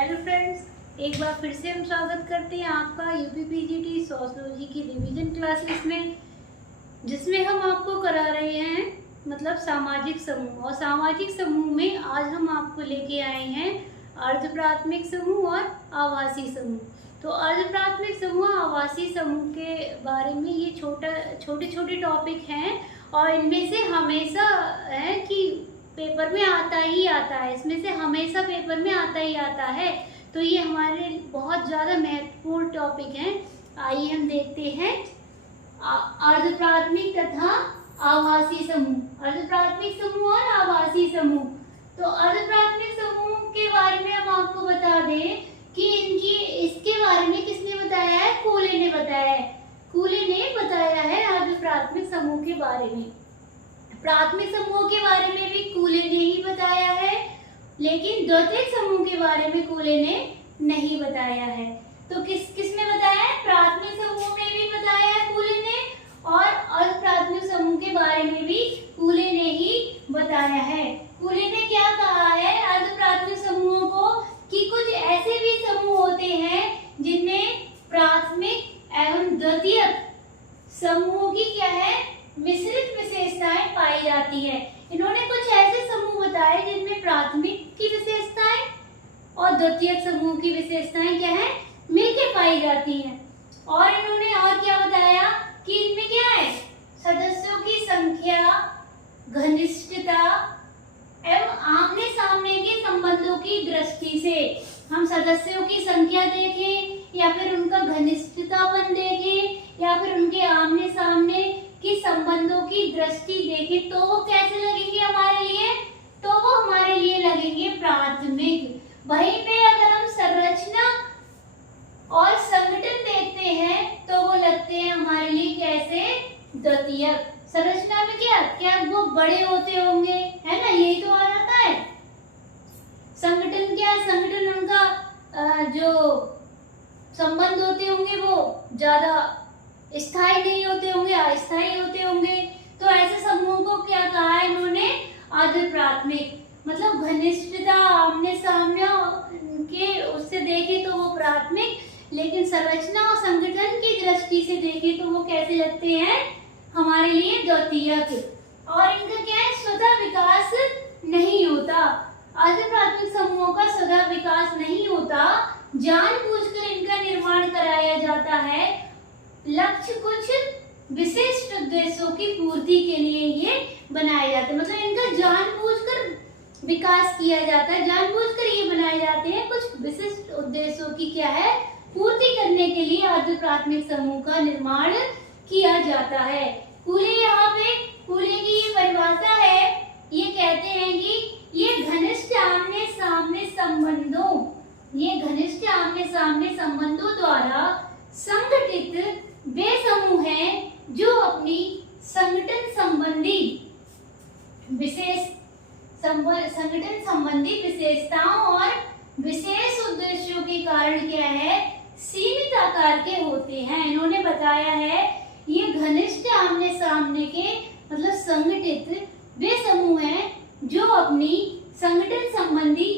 Hello friends, एक बार फिर से हम स्वागत करते हैं आपका यूपीपीजीटी सोशियोलॉजी की रिवीजन क्लासेस में, जिसमें हम आपको करा रहे हैं मतलब सामाजिक समूह। और सामाजिक समूह में आज हम आपको लेके आए हैं अर्ध प्राथमिक समूह और आवासीय समूह। तो अर्ध प्राथमिक समूह आवासीय समूह के बारे में ये छोटे छोटे टॉपिक हैं और इनमें से हमेशा है कि पेपर में आता ही आता है, इसमें से हमेशा पेपर में आता ही आता है। तो ये हमारे बहुत ज़्यादा महत्वपूर्ण टॉपिक हैं। आइए हम देखते हैं अर्ध प्राथमिक तथा आवासीय समूह। अर्ध प्राथमिक समूह और आवासीय समूह। तो अर्ध प्राथमिक समूह के बारे में हम आपको बता दें कि इसके बारे में किसने बताया है? कूले ने बताया है। कूले ने बताया है अर्ध प्राथमिक समूह के बारे में। प्राथमिक समूह के बारे में भी कूले ने ही बताया है, लेकिन द्वितीयक समूह के बारे में कूले ने नहीं बताया है। तो किसने बताया है? प्राथमिक समूह में भी बताया है कूले ने, और अर्ध प्राथमिक समूह के बारे में भी कूले ने ही बताया है। कूले ने क्या कहा है अर्ध प्राथमिक समूहों को कि कुछ ऐसे भी समूह होते हैं जिनमें प्राथमिक एवं द्वितीयक समूहों की क्या है? मिश्रित विशेषताएं पाई जाती है। इन्होंने कुछ ऐसे समूह बताए जिनमें प्राथमिक की विशेषताएं और द्वितीयक समूह की विशेषताएं क्या है? मिलकर पाई जाती हैं। और इन्होंने और क्या बताया कि इनमें क्या है? सदस्यों की संख्या, घनिष्ठता एवं आमने सामने के संबंधों की दृष्टि से हम सदस्यों की संख्या देखें या फिर उनका घनिष्ठतापन देखें या फिर उनके आमने सामने कि संबंधों की दृष्टि देखें तो वो कैसे लगेंगे हमारे लिए? तो वो हमारे लिए लगेंगे प्राथमिक। वहीं पे अगर हम संरचना और संगठन देखते हैं तो वो लगते हैं हमारे लिए कैसे? द्वितीयक। संरचना में क्या वो बड़े होते होंगे, है ना? यही तो आ जाता है। संगठन क्या है? संगठन उनका जो संबंध होते होंगे वो ज्यादा स्थायी नहीं होते होंगे, अस्थायी होते होंगे। तो ऐसे समूह को क्या कहा है इन्होंने? अर्ध प्राथमिक। मतलब घनिष्ठता, आमने सामने के उससे देखे तो वो प्राथमिक, लेकिन संरचना और संगठन की दृष्टि से देखे तो वो कैसे लगते हैं हमारे लिए? द्वितीयक। और इनका क्या है? स्वतः विकास नहीं होता। अर्ध प्राथमिक समूहों का स्वतः विकास नहीं होता, जानबूझकर इनका निर्माण कराया जाता है। लक्ष्य कुछ विशिष्ट उद्देश्यों की पूर्ति के लिए ये बनाए जाते हैं। मतलब इनका जानबूझकर विकास किया जाता है, जानबूझकर ये बनाए जाते हैं कुछ विशिष्ट उद्देश्यों की क्या है? पूर्ति करने के लिए अर्ध प्राथमिक समूह का निर्माण किया जाता है। कूले की ये परिभाषा है, ये कहते हैं कि ये घनिष्ठ आमने सामने संबंधों द्वारा संगठित वे समूह हैं जो अपनी संगठन संबंधी विशेषताओं और विशेष उद्देश्यों के कारण क्या है? सीमित आकार के होते हैं। इन्होंने बताया है ये घनिष्ठ आमने सामने के मतलब संगठित वे समूह हैं जो अपनी संगठन संबंधी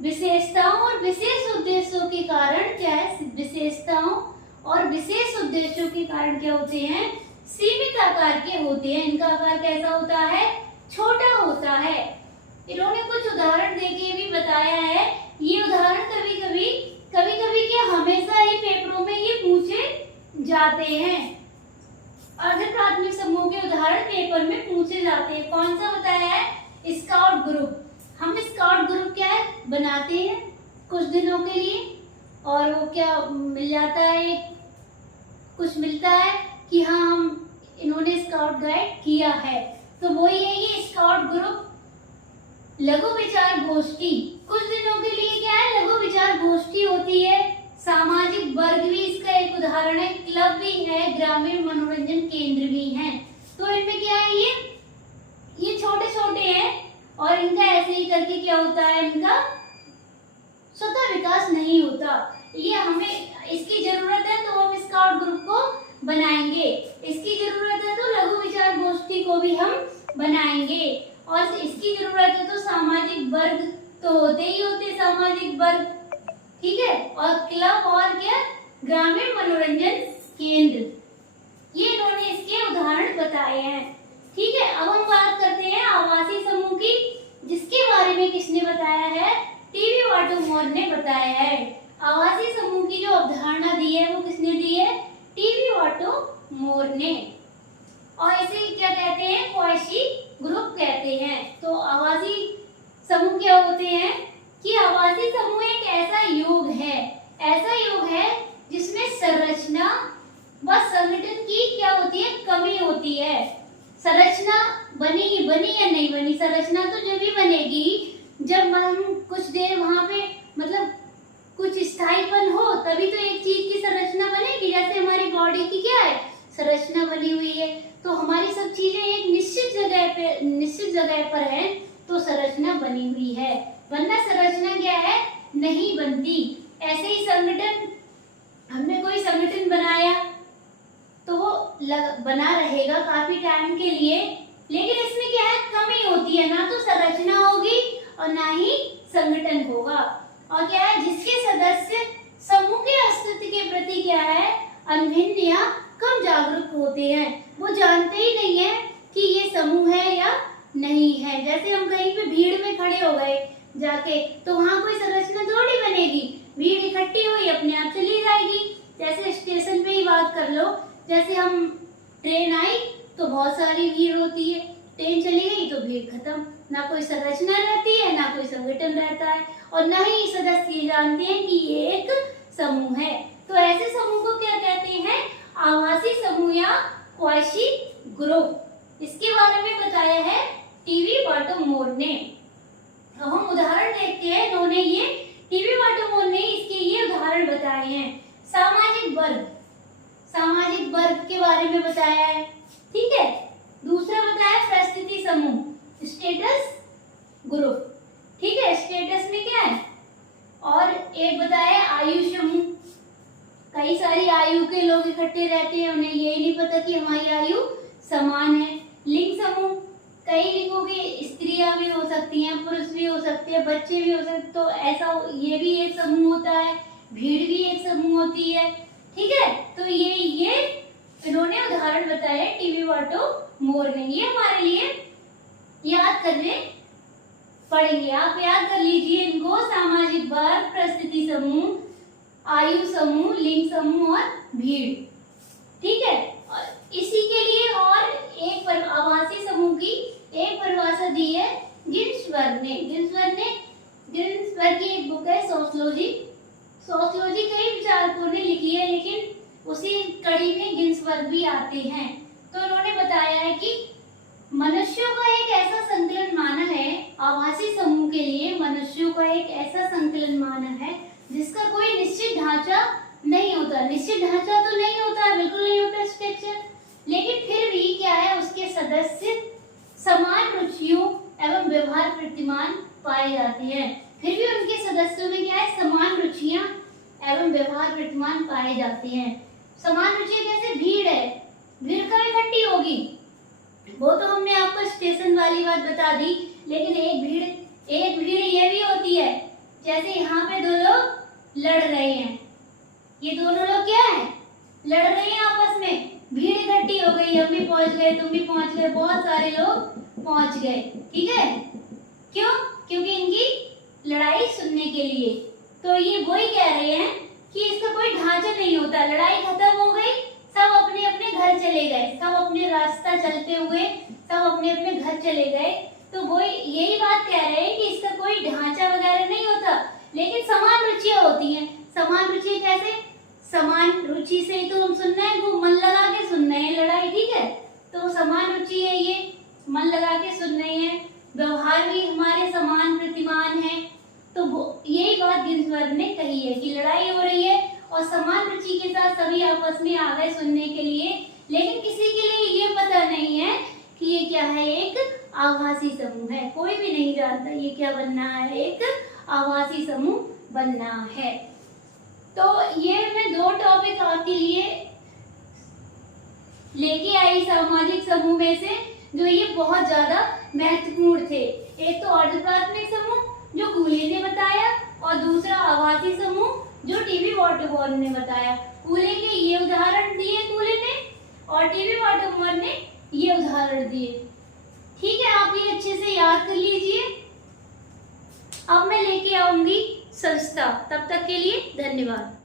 विशेषताओं और विशेष उद्देश्यों के कारण क्या है? विशेषताओं और विशेष उद्देश्यों के कारण क्या होते हैं? सीमित आकार के होते हैं। इनका आकार कैसा होता है? छोटा होता है। इन्होंने कुछ उदाहरण देके भी बताया है। ये उदाहरण कभी कभी क्या हमेशा ही पेपरों में ये पूछे जाते हैं। अर्ध प्राथमिक समूह के उदाहरण पेपर में पूछे जाते हैं। कौन सा बताया है? Scout group. हम स्काउट ग्रुप क्या है? बनाते हैं कुछ दिनों के लिए और वो क्या मिल जाता है, कुछ मिलता है कि हाँ हम इन्होंने स्काउट गाइड किया है। तो वही है ये स्काउट ग्रुप। लघु विचार गोष्ठी, कुछ दिनों के लिए क्या है? लघु विचार गोष्ठी होती है। सामाजिक वर्ग भी इसका एक उदाहरण है। क्लब भी है, ग्रामीण मनोरंजन केंद्र भी है। तो इनमें क्या है? ये छोटे छोटे हैं और इनका ऐसे ही करके क्या होता है? इनका स्वतः विकास नहीं होता। ये हमें इसकी जरूरत है तो हम स्काउट ग्रुप को बनाएंगे। इसकी जरूरत है तो लघु विचार गोष्ठी को भी हम बनाएंगे। और इसकी जरूरत है तो सामाजिक वर्ग तो होते ही होते, सामाजिक वर्ग, ठीक है, और क्लब और क्या ग्रामीण मनोरंजन केंद्र, ये इन्होंने इसके उदाहरण बताए हैं। ठीक है, अब हम बात करते हैं आवासीय समूह की, जिसके बारे में किसने बताया है? टीवी वाटोमोर ने बताया है। आवासीय समूह की जो अवधारणा दी है वो किसने दी है? टीवी वाटोमोर ने। और इसे क्या कहते हैं? क्वाशी ग्रुप कहते हैं। तो आवासीय समूह क्या होते हैं कि आवासीय समूह एक ऐसा योग है जिसमें संरचना व संगठन की क्या होती है? कमी होती है। संरचना बनी या नहीं बनी? संरचना तो जब भी बनेगी जब हम कुछ देर वहां पे मतलब कुछ स्थायीपन हो, तभी तो एक चीज की संरचना बनेगी। जैसे हमारी बॉडी की क्या है? संरचना बनी हुई है, तो हमारी सब चीजें एक निश्चित जगह पर है, तो संरचना बनी हुई है। वरना संरचना क्या है? नहीं बनती। ऐसे ही संगठन, हमने कोई संगठन बनाया तो वो बना रहेगा काफी टाइम के लिए, लेकिन इसमें क्या है? कमी होती है, ना तो संरचना होगी और ना ही संगठन होगा। और क्या है? जिसके सदस्य समूह के अस्तित्व के प्रति क्या है? अनभिज्ञ या कम जागरूक होते हैं। वो जानते ही नहीं है कि ये समूह है या नहीं है। जैसे हम कहीं पे भीड़ में खड़े हो गए जाके, तो वहां कोई संरचना थोड़ी बनेगी, भीड़ इकट्ठी हुई अपने आप चली जाएगी। जैसे स्टेशन पे ही बात कर लो, जैसे हम ट्रेन आई तो बहुत सारी भीड़ होती है, ट्रेन चली गई तो भीड़ खत्म, ना कोई संरचना रहती है, ना कोई संगठन रहता है, और ना ही सदस्य जानते हैं कि ये एक समूह है। तो ऐसे समूह को क्या कहते हैं? आवासीय समूह या क्वाशी ग्रुप। इसके बारे में बताया है टीवी वाटोमोर ने। अब हम उदाहरण देखते हैं। इन्होंने ये टीवी वाटोमोर ने इसके ये उदाहरण बताए हैं। सामाजिक वर्ग के बारे में बताया है, ठीक है। दूसरा बताया परिस्थिति समूह, स्टेटस ग्रुप, ठीक है। स्टेटस में क्या है? और एक बताया आयु समूह, कई सारी आयु के लोग इकट्ठे रहते हैं, उन्हें ये नहीं पता कि हमारी आयु समान है। लिंग समूह, कई लिंगों की स्त्रियां भी हो सकती हैं, पुरुष भी हो सकते हैं, बच्चे भी हो सकते हैं, तो ऐसा ये भी एक समूह होता है। भीड़ भी एक समूह होती है, ठीक है। तो ये इन्होंने उदाहरण बताए टीवी वाटोमोर ने। ये हमारे लिए याद करने पड़ेंगे, आप याद कर लीजिए इनको। सामाजिक वर्ग, परिस्थिति समूह, आयु समूह, लिंग समूह और भीड़, ठीक है। और इसी के लिए और एक आवासीय समूह की एक परिभाषा दी है गिन्सबर्ग ने। गिन्सबर्ग की एक बुक है सोशियोलॉजी कई विचारकों ने लिखी है, लेकिन उसी कड़ी में गिन्सबर्ग भी आते हैं। तो उन्होंने बताया है कि मनुष्यों का एक ऐसा संकलन माना है, आवासीय समूह के लिए मनुष्यों का एक ऐसा संकलन माना है जिसका कोई निश्चित ढांचा नहीं होता। निश्चित ढांचा तो नहीं होता, बिल्कुल नहीं होता स्ट्रक्चर, लेकिन फिर भी क्या है? उसके सदस्य समान रुचियों एवं व्यवहार प्रतिमान पाए जाते हैं। फिर भी उनके सदस्यों में क्या है? समान रुचियां एवं व्यवहार प्रतिमान पाए जाते हैं। समान रुचियां जैसे भीड़ है, भीड़ कब इकट्ठी होगी? वो तो हमने आपको स्टेशन वाली बात बता दी, लेकिन एक भीड़ ये भी होती है, जैसे यहाँ पे दो लोग लड़ रहे हैं, ये दोनों लोग क्या है? लड़ रहे हैं आपस में, भीड़ इकट्ठी हो गई, हम भी पहुंच गए, तुम भी पहुंच गए, बहुत सारे लोग पहुंच गए, ठीक है। क्यों? क्योंकि इनकी लड़ाई सुनने के लिए। तो ये वही कह रहे हैं कि इसका कोई ढांचा नहीं होता, लड़ाई खत्म हो गई, सब अपने अपने घर चले गए, सब अपने रास्ता चलते हुए सब अपने अपने घर चले गए। तो वो यही बात कह रहे हैं कि इसका कोई ढांचा वगैरह नहीं होता, लेकिन समान रुचियां होती हैं। समान रुचि कैसे? समान रुचि से तो हम सुन रहे हैं, वो मन लगा के सुन रहे हैं लड़ाई, ठीक है। तो समान रुचि है, ये मन लगा के सुन रहे हैं, व्यवहार भी हमारे समान प्रतिमान है। तो यही बात गिन्सबर्ग ने कही है कि लड़ाई हो रही है और समान रुचि के साथ सभी आपस में आ गए सुनने के लिए, लेकिन किसी के लिए ये पता नहीं है कि ये क्या है? एक आभासी समूह है। कोई भी नहीं जानता ये क्या बनना है, एक आभासी समूह बनना है। तो ये मैं दो टॉपिक आपके लिए लेके आई सामाजिक समूह में से, जो ये बहुत ज्यादा महत्वपूर्ण थे। एक तो अर्ध प्राथमिक समूह जो कूली ने बताया, वाटरबॉर्न ने बताया। कूले के ये उदाहरण दिए कूले ने, और टीवी वाटरबॉर्न ने ये उदाहरण दिए। ठीक है, आप ये अच्छे से याद कर लीजिए। अब मैं लेके आऊंगी संस्था, तब तक के लिए धन्यवाद।